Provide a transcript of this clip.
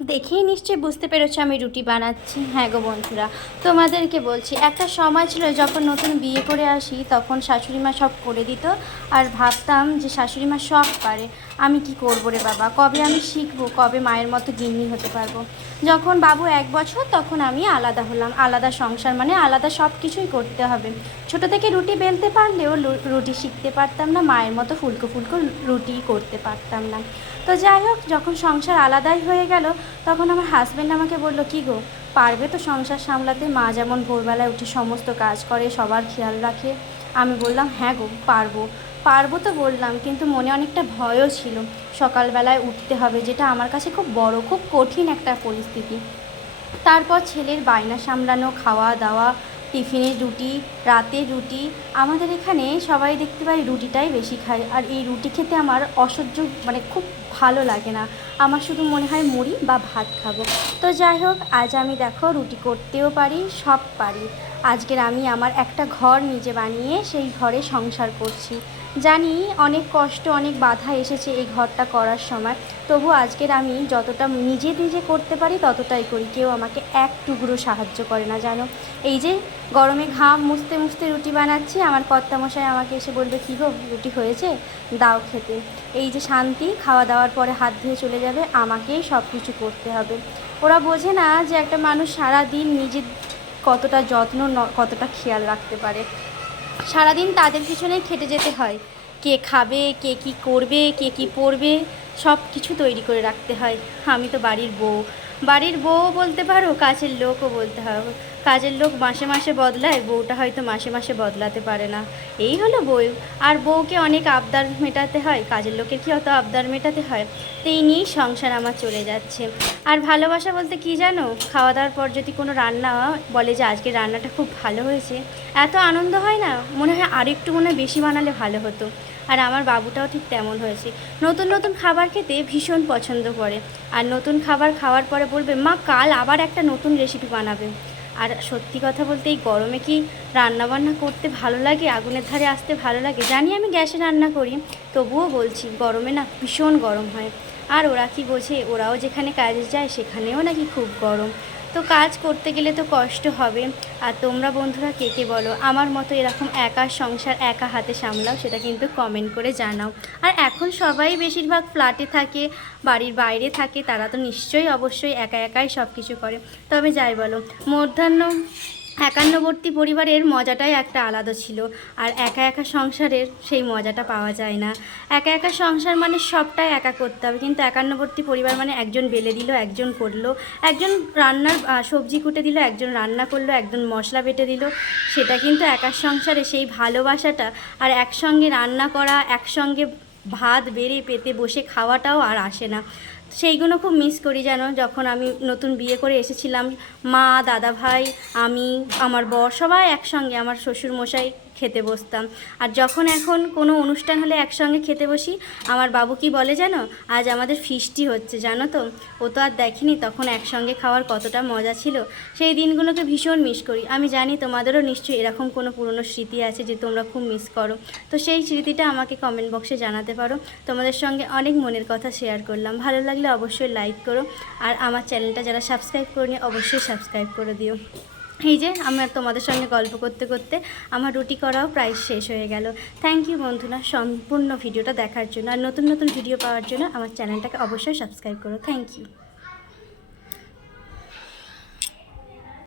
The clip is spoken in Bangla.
দেখেই নিশ্চয়ই বুঝতে পেরেছো আমি রুটি বানাচ্ছি। হ্যাঁ গো বন্ধুরা, তোমাদেরকে বলছি, একটা সময় ছিল যখন নতুন বিয়ে করে আসি তখন শাশুড়ি মা সব করে দিত, আর ভাবতাম যে শাশুড়ি মা সব পারে, আমি কি করবো রে বাবা, কবে আমি শিখবো, কবে মায়ের মতো গিন্নি হতে পারবো। যখন বাবু 1 বছর তখন আমি আলাদা হলাম, আলাদা সংসার মানে আলাদা সব কিছুই করতে হবে। ছোটো থেকে রুটি বেলতে পারলেও রুটি শিখতে পারতাম না, মায়ের মতো ফুলকো ফুলকো রুটি করতে পারতাম না। তো যাই হোক, যখন সংসার আলাদাই হয়ে গেল তখন আমার হাজব্যান্ড আমাকে বলল, কী গো, পারবে তো সংসার সামলাতে? মা যেমন ভোরবেলায় উঠে সমস্ত কাজ করে, সবার খেয়াল রাখে। আমি বললাম, হ্যাঁ গো পারবো। পারবো তো বললাম, কিন্তু মনে অনেকটা ভয়ও ছিল। সকালবেলায় উঠতে হবে, যেটা আমার কাছে খুব বড়, খুব কঠিন একটা পরিস্থিতি। তারপর ছেলের বায়না সামলানো, খাওয়া দাওয়া, টিফিনে রুটি, রাতে রুটি। আমাদের এখানে সবাই দেখতে পাই রুটিটাই বেশি খায়, আর এই রুটি খেতে আমার অসহ্য, মানে খুব ভালো লাগে না। আমার শুধু মনে হয় মুড়ি বা ভাত খাবো। তো যাই হোক, আজ আমি দেখো রুটি করতেও পারি, সব পারি। আজকের আমি আমার একটা ঘর নিজে বানিয়ে সেই ঘরে সংসার করছি। জানি অনেক কষ্ট, অনেক বাধা এসেছে এই ঘরটা করার সময়, তবু আজকের আমি যতটা নিজে নিজে করতে পারি ততটাই করি। কেউ আমাকে এক টুকরো সাহায্য করে না জানো। এই যে গরমে ঘাম মুছতে মুছতে রুটি বানাচ্ছি, আমার কর্তামশাই আমাকে এসে বলবে, কী গো রুটি হয়েছে, দাও খেতে। এই যে শান্তি, খাওয়া দাওয়ার পরে হাত ধুয়ে চলে যাবে, আমাকেই সব কিছু করতে হবে। ওরা বোঝে না যে একটা মানুষ সারা দিন নিজের কতটা যত্ন, কতটা খেয়াল রাখতে পারে। সারাদিন তাদের পিছনেই খেটে যেতে হয়। কে খাবে, কে কী করবে, কে কী পরবে, সব কিছু তৈরি করে রাখতে হয়। আমি তো বাড়ির বউ, বাড়ির বউ বলতে পারো, কাজের লোকও বলতে হয়। কাজের লোক মাসে মাসে বদলায়, বউটা হয়তো মাসে মাসে বদলাতে পারে না। এই হলো বউ। আর বউকে অনেক আবদার মেটাতে হয়, কাজের লোকের কি অত আবদার মেটাতে হয়? তো এই নিয়েই সংসার আমার চলে যাচ্ছে। আর ভালোবাসা বলতে কি জানো, খাওয়া দাওয়ার পর যদি কোনো রান্না বলে যে আজকে রান্নাটা খুব ভালো হয়েছে, এত আনন্দ হয় না, মনে হয় আর একটু মনে হয় বেশি বানালে ভালো হতো। আর আমার বাবুটাও ঠিক তেমন হয়েছে, নতুন নতুন খাবার খেতে ভীষণ পছন্দ করে। আর নতুন খাবার খাওয়ার পরে বলবে, মা কাল আবার একটা নতুন রেসিপি বানাবে। আর সত্যি কথা বলতে এই গরমে কি রান্নাবান্না করতে ভালো লাগে, আগুনের ধারে আসতে ভালো লাগে? জানি আমি গ্যাসে রান্না করি, তবুও বলছি গরমে না ভীষণ গরম হয়। আর ওরা কি বোঝে, ওরাও যেখানে কাজে যায় সেখানেও নাকি খুব গরম। তো কাজ করতে গেলে তো কষ্ট হবে। আর তোমরা বন্ধুরা কে কে বলো আমার মতো এরকম একা সংসার একা হাতে সামলাও, সেটা কিন্তু কমেন্ট করে জানাও। আর এখন সবাই বেশিরভাগ ফ্ল্যাটে থাকে, বাড়ির বাইরে থাকে, তারা তো নিশ্চয়ই অবশ্যই একা একাই সব কিছু করে। তবে যাই বলো, মূর্ধন্য একান্নবর্তী পরিবারের মজাটাই একটা আলাদা ছিল। আর একা একা সংসারের সেই মজাটা পাওয়া যায় না। একা একা সংসার মানে সবটাই একা করতে হবে, কিন্তু একান্নবর্তী পরিবার মানে একজন বেলে দিল, একজন করলো, একজন রান্নার সবজি কুটে দিল, একজন রান্না করলো, একজন মশলা বেটে দিল। সেটা কিন্তু একার সংসারে সেই ভালোবাসাটা, আর একসঙ্গে রান্না করা, একসঙ্গে ভাত বেড়ে পেতে বসে খাওয়াটাও আর আসে না। সেইগুলো খুব মিস করি জানো। যখন আমি নতুন বিয়ে করে এসেছিলাম, মা, দাদা ভাই, আমি, আমার বর সবাই একসঙ্গে আমার শ্বশুরমশাই খেতে বসতাম। আর যখন এখন কোনো অনুষ্ঠান হলে একসঙ্গে খেতে বসি, আমার বাবু কি বলে জানো, আজ আমাদের ফিস্টি হচ্ছে জানো তো। ও তো আর দেখেনি তখন একসঙ্গে খাওয়ার কতটা মজা ছিল। সেই দিনগুলোকে ভীষণ মিস করি। আমি জানি তোমাদেরও নিশ্চয়ই এরকম কোনো পুরনো স্মৃতি আছে যে তোমরা খুব মিস করো। তো সেই স্মৃতিটা আমাকে কমেন্ট বক্সে জানাতে পারো। তোমাদের সঙ্গে অনেক মনের কথা শেয়ার করলাম, ভালো লাগলে অবশ্যই লাইক করো। আর আমার চ্যানেলটা যারা সাবস্ক্রাইব করনি অবশ্যই সাবস্ক্রাইব করে দিও। এই যে আমার তোমাদের সঙ্গে গল্প করতে করতে আমার রুটি করাও প্রায় শেষ হয়ে গেল। থ্যাংক ইউ বন্ধুরা সম্পূর্ণ ভিডিওটা দেখার জন্য। আর নতুন নতুন ভিডিও পাওয়ার জন্য আমার চ্যানেলটাকে অবশ্যই সাবস্ক্রাইব করো। Thank you.